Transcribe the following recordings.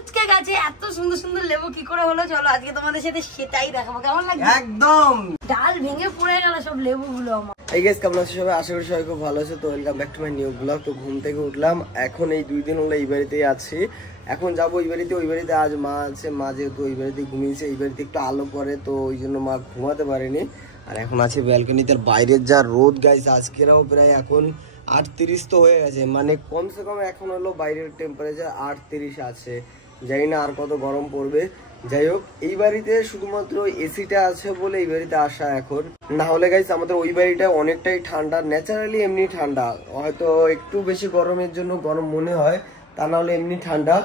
কুচকে গেছে। এত সুন্দর সুন্দর লেবু কি করে হলো চলো আজকে তোমাদের সাথে সেটাই দেখাবো। কেমন লাগছে? একদম ডাল ভেঙে পড়ে গেল সব লেবু গুলো আমার। এই গাইস কেমন আছো সবাই? আশা করি সবাই খুব ভালো আছে। তো welcome back to my new blog. তো ঘুম থেকে উঠলাম, এখন এই 2 দিন হলো এই বাড়িতেই আছি। এখন যাবো ওই বাড়িতে। ওই বাড়িতে আজ মা আছে, মা যেহেতু ওই বাড়িতে ঘুমিয়েছে, এই বাড়িতে একটু আলো পড়ে তো ওই জন্য মা ঘুমাতে পারেনি। আর এখন আছে ব্যালকনিতে। বাইরের যা রোদ গাইস, আজকেরাও প্রায় এখন 38 তো হয়ে গেছে, মানে কমসে কম এখন হলো বাইরের টেম্পারেচার 38 আছে। জানি না আর কত গরম পড়বে। যাই হোক, এই বাড়িতে শুধুমাত্র এসিটা আছে বলে এই বাড়িতে আসা এখন। না হলে গাইস আমাদের ওই বাড়িটা অনেকটাই ঠান্ডা, ন্যাচারালি এমনি ঠান্ডা, হয়তো একটু বেশি গরমের জন্য গরম মনে হয়, তা না হলে এমনি ঠান্ডা।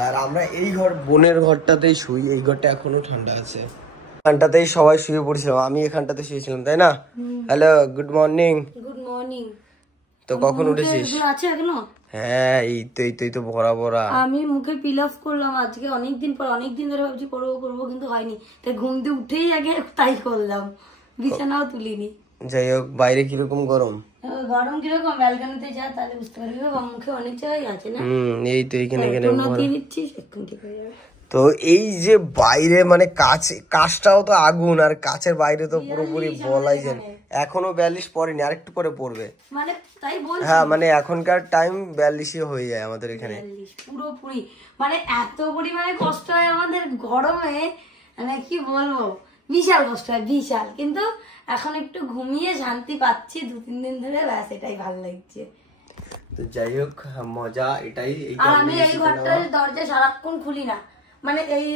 আর আমরা এই বোনের ঘরটাতেই শুই, এই ঘরটা এখনো ঠান্ডা আছে। এখানটাতেই সবাই শুয়ে পড়ছিলাম, আমি এখানটাতে শুয়েছিলাম, তাই না? Hello, good morning. Good morning. তো কখন উঠেছিস? আছে এখনো? হ্যাঁ, এই তো ভরা ভরা। আমি মুখে পিল অফ করলাম আজকে, অনেকদিন পর, অনেকদিন ধরে ভাবছি করবো কিন্তু হয়নি, তাই ঘুম দিয়ে উঠেই আগে তাই করলাম, বিছানাও তুলিনি। যাই হোক, বাইরে কিরকম গরম? গরম কিরকম? ব্যালকনিতে যা তাহলে বুঝতে পারবি, মুখে অনেক জায়গায় আছে না। এই তো এখানে দিয়ে দিচ্ছিস, এখন ঠিক হয়ে যাবে। তো এই যে বাইরে মানে কাঁচটাও তো আগুন, আর কাঁচের বাইরে তো পুরোপুরি বলাই যায়। এখনো 42 পড়েনি, আরেকটু পরে পড়বে, মানে তাই বলছি। হ্যাঁ, মানে এখনকার টাইম 42 হয়ে যায় আমাদের এখানে পুরোপুরি। মানে এত পরিমাণে কষ্ট হয় আমাদের গরমে, মানে কি বলবো, বিশাল কষ্ট হয়, বিশাল। কিন্তু এখন একটু ঘুমিয়ে শান্তি পাচ্ছি 2-3 দিন ধরে, ব্যাস এটাই ভালো লাগছে। তো যাই হোক, মজা এটাই। আর আমি এই ঘরটার দরজা সারাক্ষণ খুলি না, মানে এই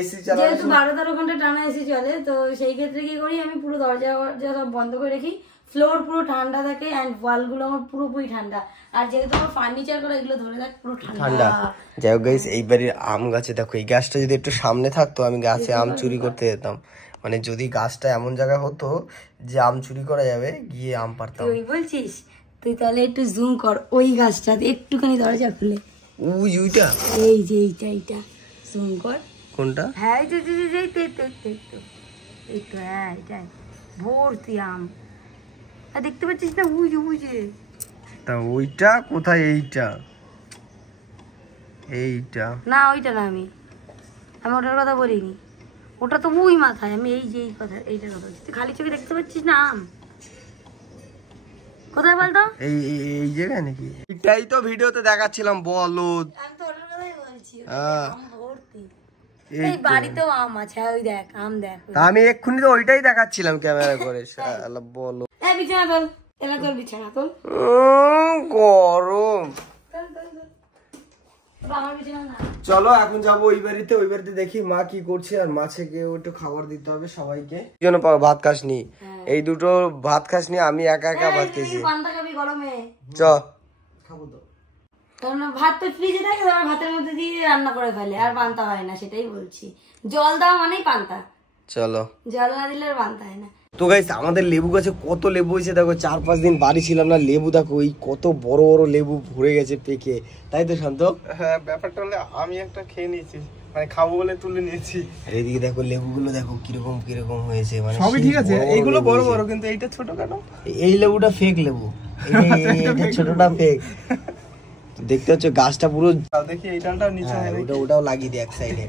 এসি যেহেতু 12-13 ঘন্টা টানা এসি চলে, তো সেই ক্ষেত্রে কি করি, আমি পুরো দরজা সব বন্ধ করে রাখি। ফ্লোর পুরো ঠান্ডা থাকে, এন্ড ওয়াল গুলো আমার পুরোপুরি ঠান্ডা। আর যেহেতু আমার ফার্নিচার করা, এগুলো ধরে থাকে পুরো ঠান্ডা। যাই হোক গাইস, এই বাড়ির আম গাছে দেখো, এই গাছটা যদি একটু সামনে থাকতো আমি গাছে আম চুরি করতে যেতাম। মানে যদি গাছটা এমন জায়গায় হতো যে আম চুরি করা যাবে, গিয়ে আম পারতাম। তুই বলছিস? তুই তাহলে একটু জুম কর ওই গাছটাতে, একটুখানি দরজা খুলে। ওইটা, এই যে এইটা জুম কর। কোনটা? হ্যাঁ, এই তো, হ্যাঁ এটাই ভর্তি আম। আর দেখতে পাচ্ছিস না, বুঝে তা ওইটা কোথায়? এইটা না, ওইটা না, আমি ওটার কথা বলিনি, ওটা তো ওই মাথায়। আমি এই যে এইটার কথা বলছি। তুই খালি চোখে দেখতে পাচ্ছিস না আম? কোথায় বলতো? এই জায়গায় নাকি? এটাই তো ভিডিওতে দেখাচ্ছিলাম, বলো। আমি তো ওটার কথাই বলছি, আম ভর্তি। এই বাড়িতেও আম আছে, ওই দেখ আম দেখ। আমি এক্ষুনি তো ওইটাই দেখাচ্ছিলাম ক্যামেরা করে। শালা বলো। বিছানা তোল, এলা তোর বিছানা তোল। গরম। আমার বিছানা না। চলো এখন যাবো ওই বাড়িতে। ওই বাড়িতে দেখি মা কি করছে, আর মাছেকে একটু খাবার দিতে হবে সবাইকে। জন্য ভাত খাসনি, এই দুটো ভাত খাসনি, আমি একা ভাত খেয়েছি। পান্তা খাবি গরমে? চ খাবো তো, কারণ ভাত তো ফ্রিজে থাকে, ভাতের মধ্যে দিয়ে রান্না করে ফেলে, আর পান্তা হয় না, সেটাই বলছি। জল দাও মানেই পান্তা, চলো। জল না দিলে আর পান্তা হয় না। তো গাইস, আমাদের লেবু গাছে কত লেবু হয়েছে দেখো। 4-5 দিন বাড়ি ছিলাম না, লেবু দেখো এই কত বড় বড় লেবু ভরে গেছে পেকে, তাই তো শান্ত? হ্যাঁ, ব্যাপারটা হলে আমি একটা খেয়ে নিয়েছি, মানে খাবো বলে তুলে নিয়েছি। আর এদিকে দেখো লেবুগুলো দেখো কিরকম হয়েছে, মানে সবই ঠিক আছে, এইগুলো বড় বড়, কিন্তু এইটা ছোট কেন? এই লেবুটা ফেক লেবু, এটা ছোটটা ফেক। দেখতে হচ্ছে গাছটা পুরো। দেখি এই ডালটাও নিচে, ওটাও লাগিয়ে দিই এক সাইডে।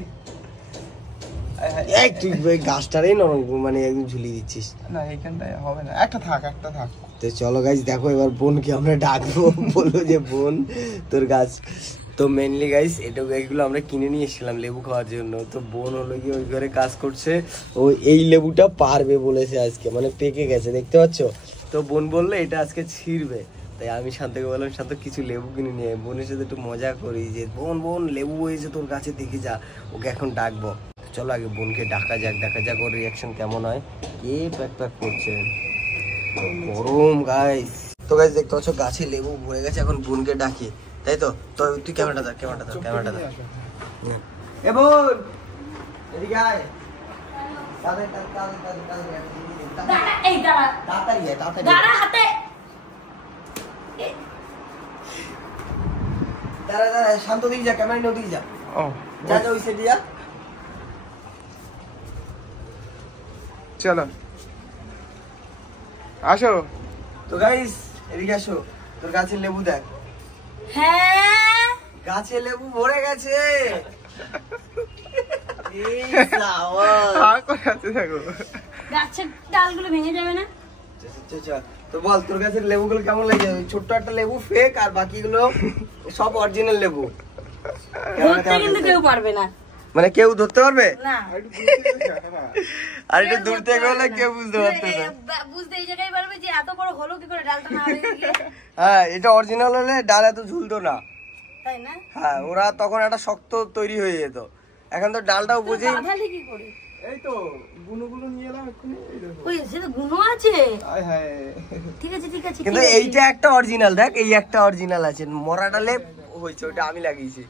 এই তুই গাছটারই নরম, মানে একদম ঝুলিয়ে দিচ্ছিস। না, এইখানটায় হবে না, একটা থাক। তো চলো গাইস, দেখো এবার বোনকে আমরা ডাকবো, বলবো যে বোন তোর গাছ। তো মেনলি গাইস এগুলো আমরা কিনে নিয়ে এসেছিলাম লেবু খাওয়ার জন্য। তো বোন হলো গিয়ে ওই ঘরে কাজ করছে, ও এই লেবুটা পারবে বলেছে আজকে, মানে পেকে গেছে দেখতে পাচ্ছ। তো বোন বললো এটা আজকে ছিঁড়বে, তাই আমি শান্তকে বললাম শান্ত কিছু লেবু কিনে নিয়ে বোনের সাথে একটু মজা করি, যে বোন লেবু হয়েছে তোর গাছে, দেখে যা। ওকে এখন ডাকবো, চলো আগে বোনকে দেখা যাক ওর রিয়াকশন কেমন হয়। কে প্যাক করছে, গরম গাইস। তো গাইস দেখতে পাচ্ছ গাছে লেবু ভরে গেছে, এখন বোনকে ডাকি, তাই তো? তো তুই ক্যামেরাটা ধর। এ বোন, এদিকে আয়। দাঁড়া, শান্ত দিকে যা, ক্যামেরা নিয়ে ওদিকে যা। যা ওই সাইডে যা। চলো আসো। তো গাইস এদিকে আসো, তোর গাছের লেবু দেখ। হ্যাঁ, গাছে লেবু ভরে গেছে। গাছের ডালগুলো ভেঙে যাবে না? তো বল তোর গাছের লেবুগুলো কেমন লাগে? ছোট্ট একটা লেবু ফেক আর বাকিগুলো সব অরিজিনাল লেবু। ধরতে কিন্তু কেউ পারবে না। মানে কেউ ধরতে পারবে না, আর এটা দূর থেকে হলে কেউ বুঝতে পারতো না। বুঝতে এই জায়গায় পারবে যে এত বড় হলো কি করে ডালটা না হয়ে গিয়ে। হ্যাঁ, এটা অরিজিনাল হলে ডাল এত ঝুলতো না। তাই না? হ্যাঁ, ওরা তখন একটা শক্ত তৈরি হয়ে যেত। এখন তো ডালটাও বুঝি। বাঁধালি কি করে? এই তো গুনুগুলো নিয়ে এলাম এক্ষুনি। এই দেখো। ওই সেটা গুনো আছে। আয় হায়। ঠিক আছে ঠিক আছে। কিন্তু এইটা একটা অরিজিনাল, দেখ এই একটা অরিজিনাল আছে। মরা ডালে হয়েছে, ওটা আমি লাগিয়েছি।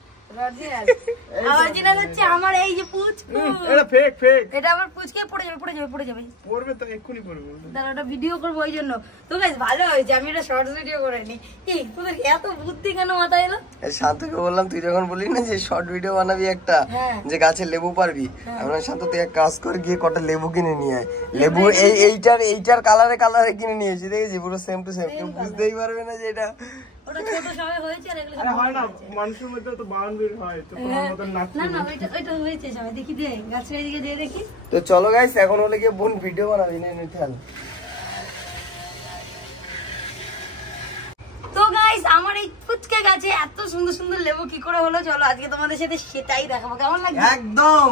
অরিজিনাল হচ্ছে আমার এই যে পুচকু। এটা ফেক ফেক। এটা আমার পুচকে পড়ে যাবে পড়ে যাবে পড়ে যাবে। পড়বে তো এক্ষুনি পড়বে। দাঁড়া ওটা ভিডিও করবো ওই জন্য। তো গাইস ভালো হয়েছে আমি এটা শর্টস ভিডিও করে নি। কি তোদের এত বুদ্ধি কেন মাথায় এলো? শান্তকে বললাম তুই যখন বলি না যে শর্ট ভিডিও বানাবি একটা, যে গাছের লেবু পারবি, আমরা শান্ত তুই এক কাজ করে গিয়ে কটা লেবু কিনে নিয়ে আয়। লেবু এইটার কালারে কিনে নিয়ে এসেছি, দেখেছি পুরো সেম টু সেম। কেউ বুঝতেই পারবে না যে এটা। ওটা ছোট সময় হয়েছে আর এগুলো আরে হয় না, মানুষের মধ্যে তো বাউন্ডারি হয়, তো তোমার মতন নাচ। না না ওইটা হয়েছে সবাই দেখি দে গাছের এদিকে দিয়ে দেখি। তো চলো গাইস, এখন হলে গিয়ে বোন ভিডিও বানাবি না খেয়াল। তো গাইস আমার এই ফুচকে গাছে এত সুন্দর সুন্দর লেবু কি করে হলো, চলো আজকে তোমাদের সাথে সেটাই দেখাবো। কেমন লাগছে? একদম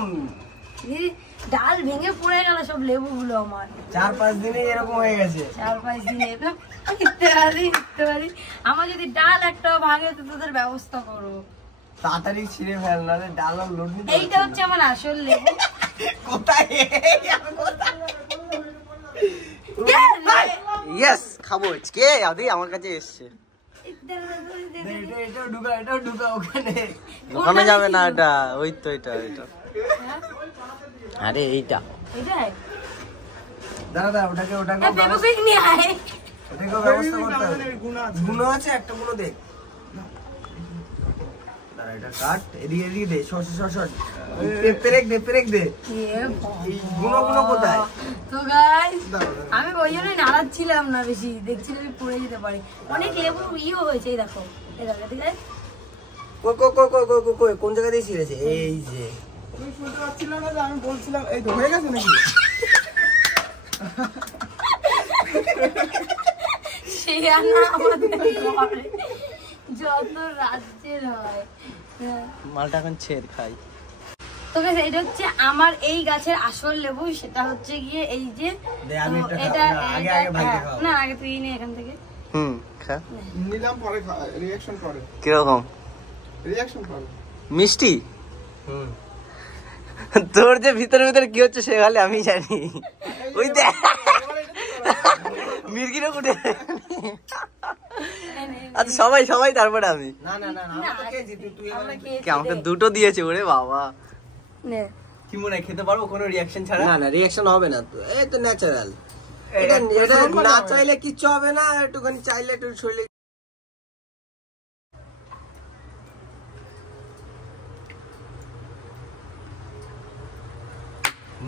ডাল ভেঙে পড়ে গেল সব লেবুগুলো আমার। 4-5 দিনে এরকম হয়ে গেছে। 4-5 দিনে আমার যদি ডাল একটা ভাঙে তো তোদের ব্যবস্থা করো। তাড়াতাড়ি ছিঁড়ে ফেল, নাহলে ডাল আর লোড নিতে। এইটা হচ্ছে আমার আসল লেবু। কোথায়? ইয়েস, খাবো। কে আদি আমার কাছে এসেছে? এটাও ঢুকা ওখানে। ওখানে যাবে না, এটা ওই তো এটা। আরে এইটা দাঁড়া ওটাকে ফেভিকুইক নিয়ে আয়। ব্যবস্থা করতে হবে। গুণ আছে একটা, গুণ দেখ। দাঁড়া এটা কাট, এদিকে দে, শর্ট পেরেক দে। এই গুণ কোথায়? তো গাইস আমি ওই জন্যই নাড়াচ্ছিলাম না বেশি, দেখছিলাম আমি পড়ে যেতে পারি। অনেক লেবু ইয়ে হয়েছে, এই দেখো ঠিক আছে। কোন জায়গা দিয়ে ছিঁড়েছে? এই যে তুমি শুনতে পাচ্ছিল না যে আমি বলছিলাম? এই তো হয়ে গেছে নাকি? সেখানে আমাদের ঘরে যত রাজ্যের হয়। মালটা এখন ছেড় খাই। তো গাইস এটা হচ্ছে আমার এই গাছের আসল লেবু, সেটা হচ্ছে গিয়ে এই যে এটা না আগে তুই নে এখান থেকে। খা। নিলাম পরে রিঅ্যাকশন করে। কিরকম রিঅ্যাকশন করে? মিষ্টি। তোর যে ভিতরে কি হচ্ছে সে খালি আমি জানি। ওই দেখ মির্গিরও কুটে। আচ্ছা সবাই তারপরে আমি। না আমাকে দুটো দিয়েছে। ওরে বাবা, নে কি মনে হয় খেতে পারবো কোনো রিঅ্যাকশন ছাড়া? না রিঅ্যাকশন হবে না তো, এই তো ন্যাচারাল। এটা না চাইলে কিচ্ছু হবে না, একটুখানি চাইলে একটু শরীরে।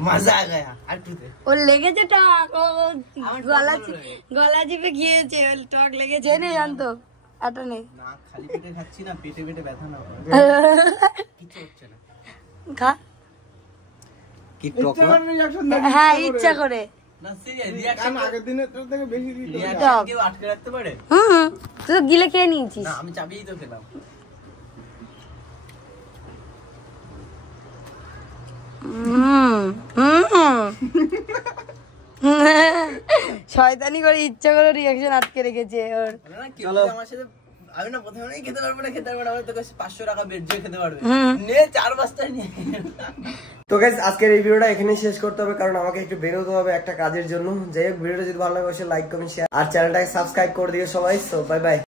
মজা আ গয়া। ওর লেগেছে টক, গলা চিপে গিয়েছে, ওর টক লেগেছে। নেই জানতো এটা নেই না, খালি পেটে খাচ্ছি না, পেটে ব্যথা না কিছু হচ্ছে না। খা। কি টক? হ্যাঁ ইচ্ছা করে। না সিরিয়াস রিঅ্যাকশন আগের দিনের থেকে বেশি দিতে রিঅ্যাকশন কেউ আটকে রাখতে পারে? তুই তো গিলে খেয়ে নিয়েছিস। না আমি চাবিয়েই তো খেলাম। শয়তানি করে ইচ্ছা করে রিঅ্যাকশন আটকে রেখেছে ওর। না কি আমার সাথে আমি না প্রথমে খেতে পারবো না আমার তো 500 টাকা বের দিয়ে খেতে পারবে নে 4 বস্তা নিয়ে। তো গাইস আজকের এই ভিডিওটা এখানেই শেষ করতে হবে, কারণ আমাকে একটু বেরোতে হবে একটা কাজের জন্য। যাই হোক, ভিডিওটা যদি ভালো লাগে অবশ্যই লাইক কমেন্ট শেয়ার আর চ্যানেলটাকে সাবস্ক্রাইব করে দিও সবাই। So bye bye.